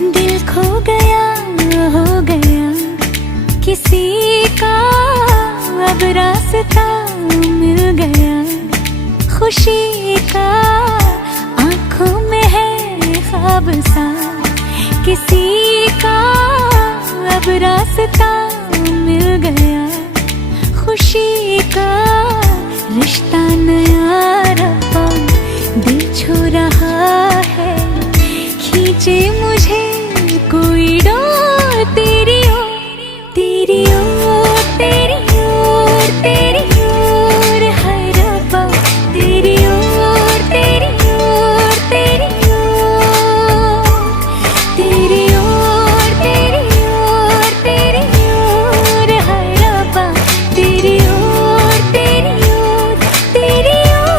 दिल खो गया, हो गया किसी का, अब रास्ता मिल गया खुशी का। आंखों में है ख्वाब सा किसी का, अब रास्ता मिल गया खुशी का। रिश्ता नया रब्बा दिल छू रहा है, खींचे मुझे कोई डोर तेरी ओर, तेरी ओर, तेरी ओर, तेरी ओर है रब्बा, तेरी ओर, तेरी ओर, तेरी ओर, तेरी ओर, तेरी ओर, तेरी ओर है रब्बा, तेरी ओर, तेरी ओर, तेरी ओर।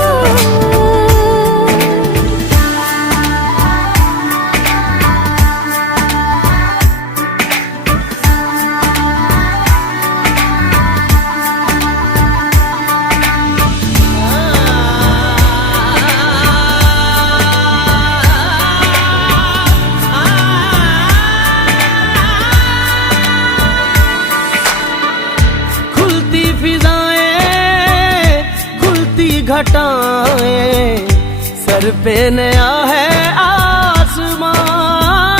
खुलती फिजाएं, खुलती घटाएं, सर पे नया है